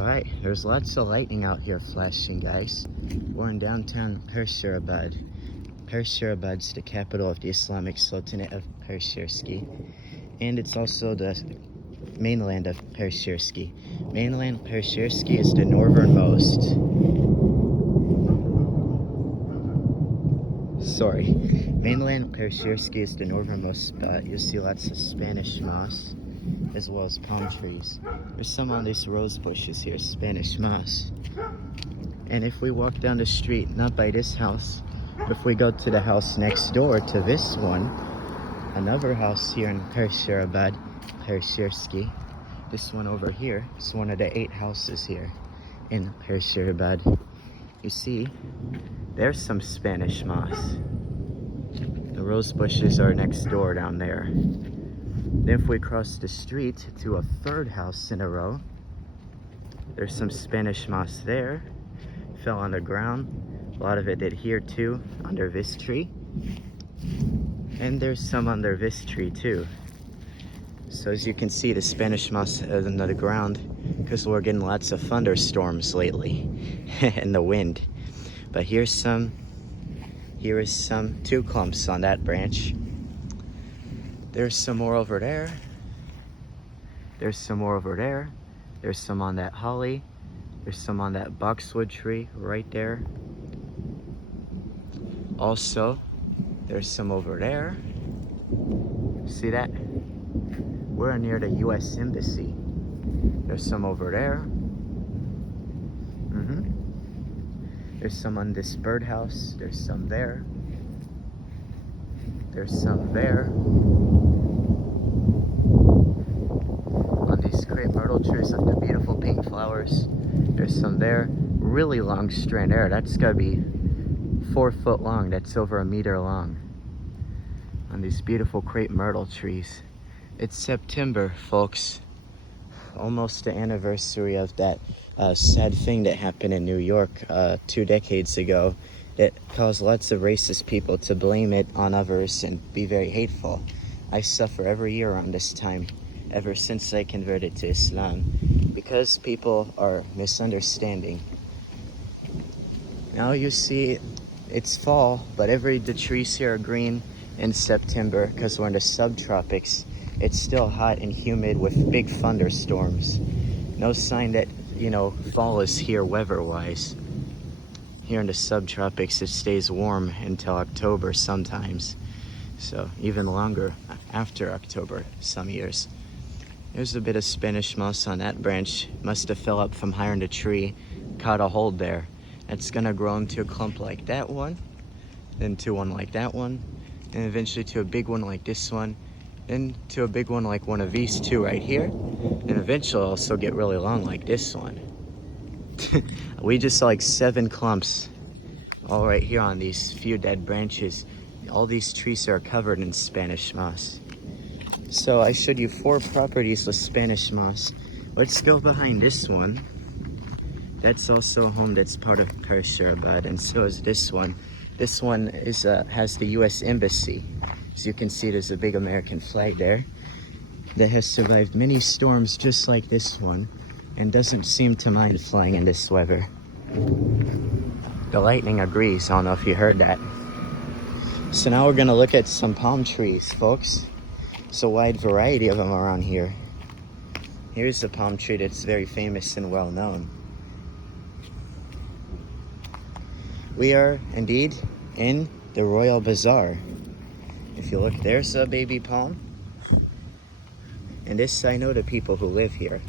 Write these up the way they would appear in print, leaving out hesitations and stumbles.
Alright, there's lots of lightning out here flashing, guys. We're in downtown Qarsherskiyam. Qarsherskiyam's the capital of the Islamic Sultanate of Qarsherskiyam, and it's also the mainland of Qarsherskiyam. Mainland Qarsherskiyam is the northernmost. Mainland Qarsherskiyam is the northernmost spot. You'll see lots of Spanish moss, as well as palm trees. There's some on these rose bushes here, Spanish moss. And if we walk down the street, not by this house, but if we go to the house next door to this one, another house here in Qarsherskiyam, this one over here is one of the 8 houses here in Qarsherskiyam. You see, there's some Spanish moss. The rose bushes are next door down there. Then if we cross the street to a third house in a row, there's some Spanish moss there. Fell on the ground. A lot of it did here too, under this tree. And there's some under this tree too. So as you can see, the Spanish moss is under the ground because we're getting lots of thunderstorms lately and the wind. But here is some 2 clumps on that branch. There's some more over there. There's some more over there. There's some on that holly. There's some on that boxwood tree right there. Also, there's some over there. See that? We're near the US Embassy. There's some over there. There's some on this birdhouse. There's some there. There's some there. On these crepe myrtle trees with the beautiful pink flowers. There's some there. Really long strand there. That's gotta be 4 foot long. That's over 1 meter long. On these beautiful crepe myrtle trees. It's September, folks. Almost the anniversary of that sad thing that happened in New York 2 decades ago that caused lots of racist people to blame it on others and be very hateful. I suffer every year around this time, ever since I converted to Islam, because people are misunderstanding. Now you see it's fall, but the trees here are green in September because we're in the subtropics. It's still hot and humid with big thunderstorms. No sign that, fall is here weather-wise. Here in the subtropics, it stays warm until October sometimes. So even longer after October some years. There's a bit of Spanish moss on that branch. Must have fell up from higher in the tree, caught a hold there. It's gonna grow into a clump like that one, then to one like that one, and eventually to a big one like this one, then to a big one like one of these 2 right here, and eventually also get really long like this one. We just saw like 7 clumps all right here on these few dead branches. All these trees are covered in Spanish moss. So I showed you 4 properties with Spanish moss. Let's go behind this one. That's also a home that's part of Qarsherskiyam, and so is this one. This one has the US Embassy. As you can see, there's a big American flag there that has survived many storms just like this one and doesn't seem to mind flying in this weather. The lightning agrees. I don't know if you heard that. So now we're gonna look at some palm trees, folks. There's a wide variety of them around here. Here's a palm tree that's very famous and well known. We are indeed in the Royal Bazaar. If you look, there's a baby palm. And this, I know the people who live here.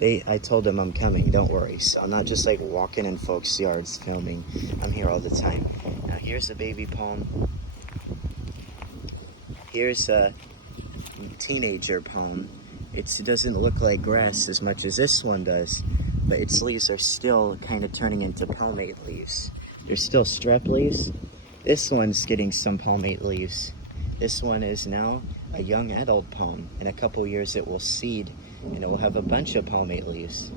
I told them I'm coming, don't worry. So I'm not just like walking in folks' yards filming. I'm here all the time. Now here's a baby palm. Here's a teenager palm. It doesn't look like grass as much as this one does, but its leaves are still kind of turning into palmate leaves. They're still strap leaves. This one's getting some palmate leaves. This one is now a young adult palm. In a couple years it will seed and it will have a bunch of palmate leaves.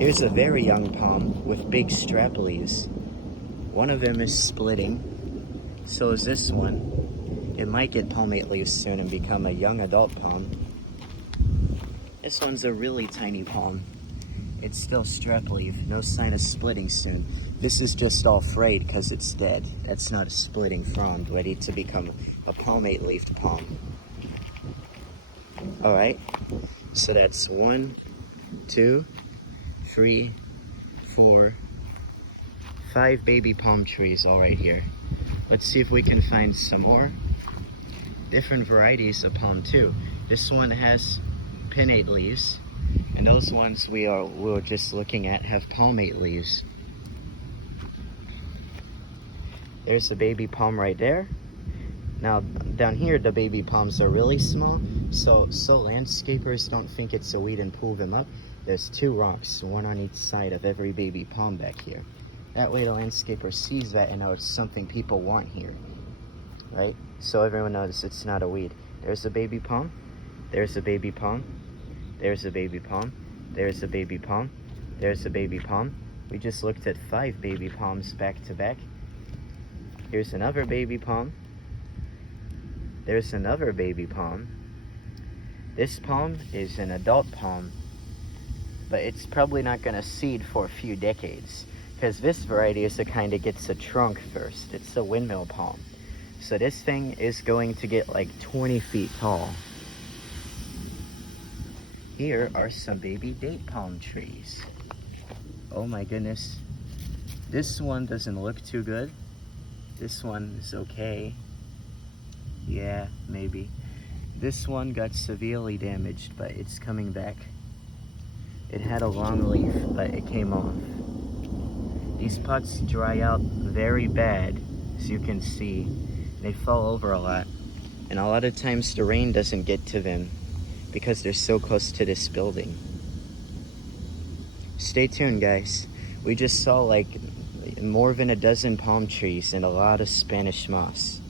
Here's a very young palm with big strap leaves. One of them is splitting, so is this one. It might get palmate leaves soon and become a young adult palm. This one's a really tiny palm. It's still strap leaf, no sign of splitting soon. This is just all frayed because it's dead. That's not a splitting frond, ready to become a palmate-leafed palm. All right, so that's 1, 2, 3, 4, 5 baby palm trees all right here. Let's see if we can find some more different varieties of palm too. This one has pinnate leaves, and those ones we were just looking at have palmate leaves. There's the baby palm right there. Now down here the baby palms are really small, so landscapers don't think it's a weed and pull them up. There's 2 rocks, one on each side of every baby palm back here. That way the landscaper sees that and knows it's something people want here, right? So everyone knows it's not a weed. There's a baby palm, there's a baby palm, there's a baby palm, there's a baby palm, there's a baby palm. We just looked at 5 baby palms back to back. Here's another baby palm. There's another baby palm. This palm is an adult palm, but it's probably not gonna seed for a few decades, because this variety is the kind that gets a trunk first. It's a windmill palm. So this thing is going to get like 20 feet tall. Here are some baby date palm trees. Oh my goodness. This one doesn't look too good. This one is okay. Yeah, maybe. This one got severely damaged, but it's coming back. It had a long leaf, but it came off. These pots dry out very bad, as you can see. They fall over a lot, and a lot of times the rain doesn't get to them because they're so close to this building. Stay tuned, guys. We just saw like more than a dozen palm trees and a lot of Spanish moss.